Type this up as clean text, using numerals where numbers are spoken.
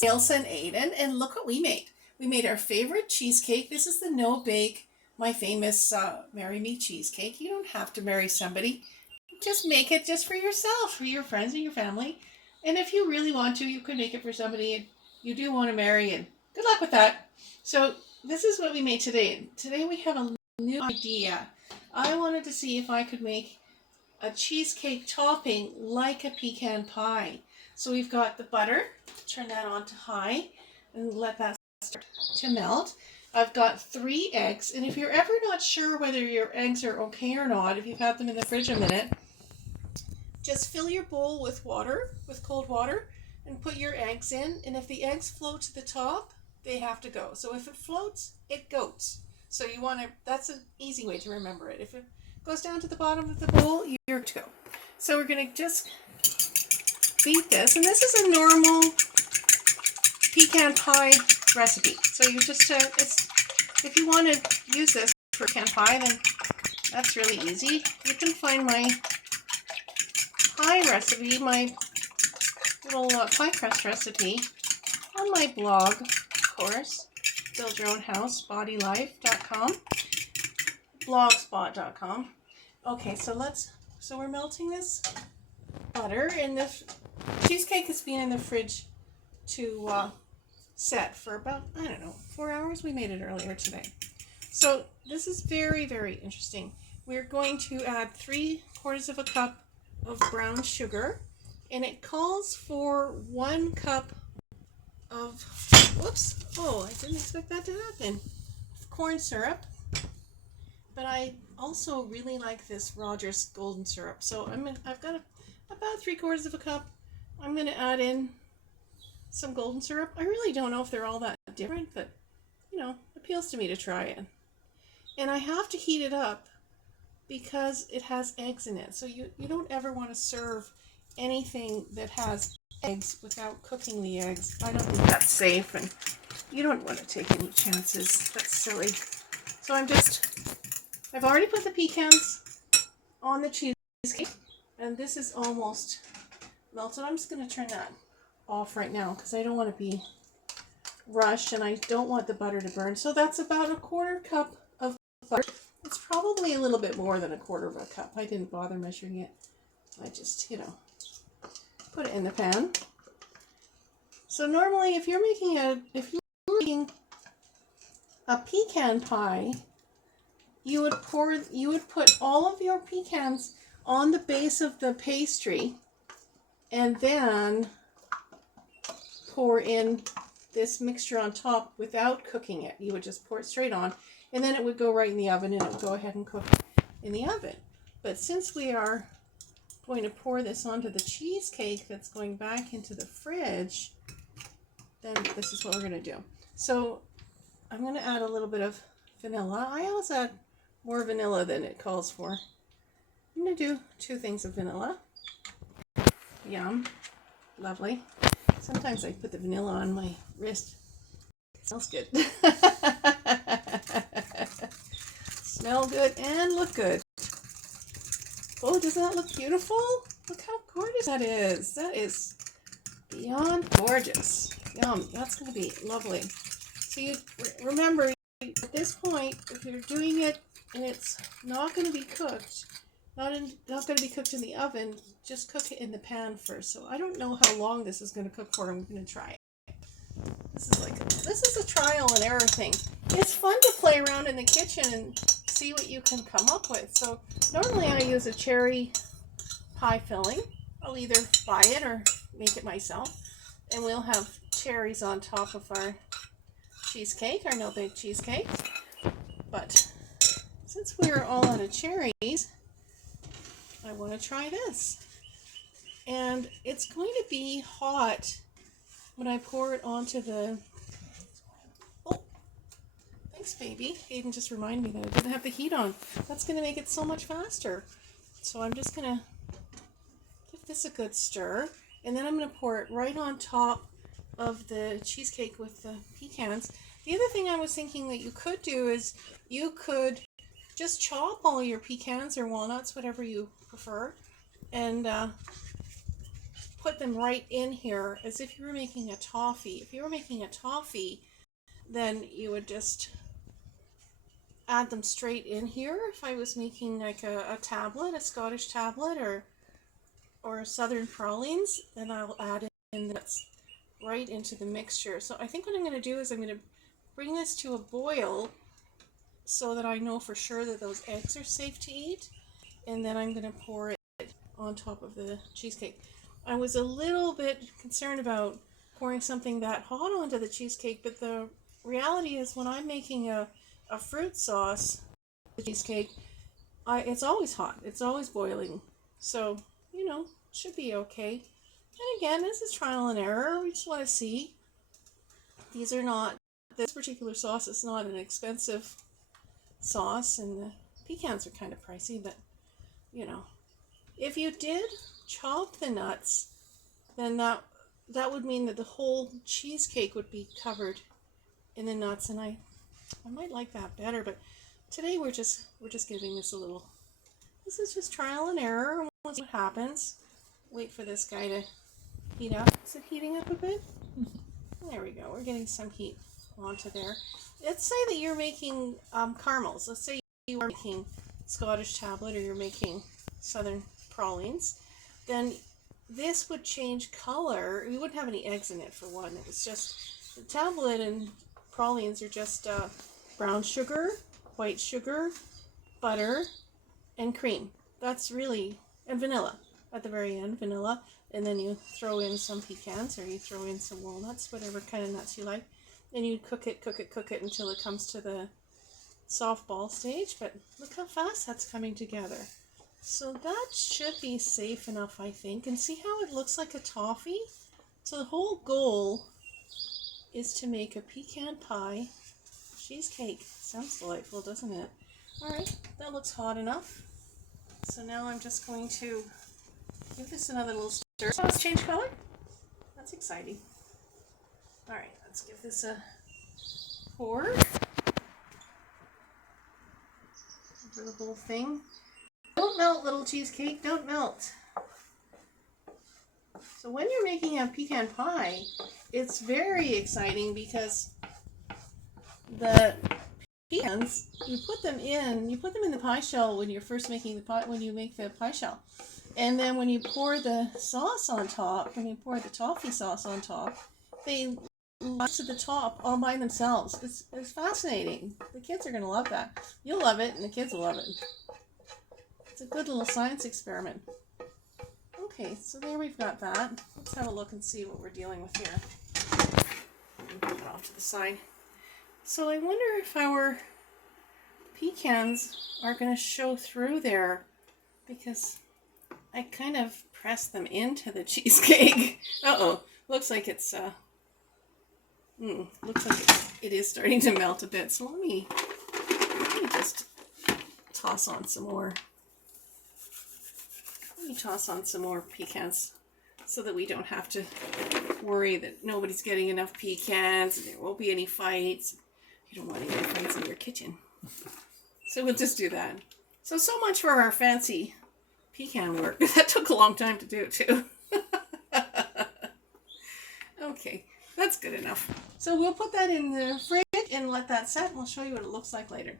Ilse and Aiden, and look what we made. We made our favorite cheesecake. This is the no bake, my famous marry me cheesecake. You don't have to marry somebody. Just make it just for yourself, for your friends and your family. And if you really want to, you can make it for somebody you do want to marry, and good luck with that. So this is what we made today. Today we have a new idea. I wanted to see if I could make a cheesecake topping like a pecan pie. So we've got the butter, turn that on to high and let that start to melt. I've got 3 eggs, and if you're ever not sure whether your eggs are okay or not, if you've had them in the fridge a minute, just fill your bowl with water, with cold water, and put your eggs in, and if the eggs float to the top, they have to go. So if it floats, it goes. So you want to, that's an easy way to remember it. If it goes down to the bottom of the bowl, you're to go. So we're going to just beat this, and this is a normal pecan pie recipe. So you just, if you want to use this for pecan pie, then that's really easy. You can find my pie recipe, my little pie crust recipe on my blog, of course, buildyourownhouse.bodylife.com, blogspot.com. Okay, so we're melting this butter, and the cheesecake has been in the fridge to set for about, I don't know, 4 hours. We made it earlier today. So this is very, very interesting. We're going to add 3/4 of a cup of brown sugar, and it calls for 1 cup of, whoops, oh, I didn't expect that to happen, corn syrup. But I also really like this Rogers golden syrup. So I've got about 3/4 of a cup. I'm going to add in some golden syrup. I really don't know if they're all that different, but you know, it appeals to me to try it. And I have to heat it up because it has eggs in it. So you don't ever want to serve anything that has eggs without cooking the eggs. I don't think that's safe, and you don't want to take any chances. That's silly. So I've already put the pecans on the cheesecake, and this is almost melted. I'm just going to turn that off right now because I don't want to be rushed, and I don't want the butter to burn. So that's about 1/4 cup of butter. It's probably a little bit more than 1/4 of a cup. I didn't bother measuring it. I just, put it in the pan. So normally if you're making a pecan pie, you would put all of your pecans on the base of the pastry and then pour in this mixture on top without cooking it. You would just pour it straight on, and then it would go right in the oven, and it would go ahead and cook in the oven. But since we are going to pour this onto the cheesecake that's going back into the fridge, then this is what we're going to do. So I'm going to add a little bit of vanilla. I always add more vanilla than it calls for. I'm going to do 2 things of vanilla. Yum. Lovely. Sometimes I put the vanilla on my wrist. It smells good. Smell good and look good. Oh, doesn't that look beautiful? Look how gorgeous that is. That is beyond gorgeous. Yum. That's going to be lovely. So you remember, at this point, if you're doing it and it's not going to be cooked, not going to be cooked in the oven, just cook it in the pan first. So I don't know how long this is going to cook for. I'm going to try it. This is a trial and error thing. It's fun to play around in the kitchen and see what you can come up with. So normally I use a cherry pie filling. I'll either buy it or make it myself, and we'll have cherries on top of our cheesecake, our no-bake cheesecake. But since we're all out of cherries, I want to try this. And it's going to be hot when I pour it onto the... Oh, thanks, baby. Aiden just reminded me that I didn't have the heat on. That's going to make it so much faster. So I'm just going to give this a good stir. And then I'm going to pour it right on top of the cheesecake with the pecans. The other thing I was thinking that you could do is you could just chop all your pecans or walnuts, whatever you prefer, and put them right in here as if you were making a toffee. If you were making a toffee, then you would just add them straight in here. If I was making like a tablet, a Scottish tablet, or southern pralines, then I'll add in nuts right into the mixture. So I think what I'm going to do is I'm going to bring this to a boil so that I know for sure that those eggs are safe to eat, and then I'm going to pour it on top of the cheesecake. I was a little bit concerned about pouring something that hot onto the cheesecake, but the reality is when I'm making a fruit sauce, the cheesecake, it's always hot. It's always boiling. So, you know, should be okay. And again, this is trial and error. We just want to see. This particular sauce is not an expensive sauce, and the pecans are kind of pricey, but, you know, if you did chop the nuts, then that would mean that the whole cheesecake would be covered in the nuts, and I might like that better, but today we're just giving this a little. This is just trial and error, and we'll see what happens. Wait for this guy to heat up. Is it heating up a bit? There we go. We're getting some heat onto there. Let's say that you're making caramels. Let's say you are making Scottish tablet, or you're making southern pralines. Then this would change color. We wouldn't have any eggs in it, for one. It was just the tablet and pralines are just brown sugar, white sugar, butter, and cream. That's really, and vanilla at the very end, vanilla. And then you throw in some pecans, or you throw in some walnuts, whatever kind of nuts you like. And you cook it until it comes to the soft ball stage. But look how fast that's coming together. So that should be safe enough, I think. And see how it looks like a toffee? So the whole goal is to make a pecan pie cheesecake. Sounds delightful, doesn't it? All right, that looks hot enough. So now I'm just going to give this another little stir. Oh, it's changed color? That's exciting. All right, let's give this a pour over the whole thing. Don't melt, little cheesecake, don't melt. So when you're making a pecan pie, it's very exciting because the pecans, you put them in the pie shell when you're first making the pie, when you make the pie shell. And then when you pour the sauce on top, when you pour the toffee sauce on top, they rise to the top all by themselves. It's fascinating. The kids are going to love that. You'll love it, and the kids will love it. It's a good little science experiment. Okay, so there we've got that. Let's have a look and see what we're dealing with here. Put it off to the side. So I wonder if our pecans are going to show through there, because I kind of pressed them into the cheesecake. Uh-oh. Looks like it's looks like it is starting to melt a bit. So let me just toss on some more. Let me toss on some more pecans so that we don't have to worry that nobody's getting enough pecans and there won't be any fights. You don't want any fights in your kitchen. So we'll just do that. So much for our fancy pecan work. That took a long time to do too. Okay, that's good enough. So we'll put that in the fridge and let that set, and we'll show you what it looks like later.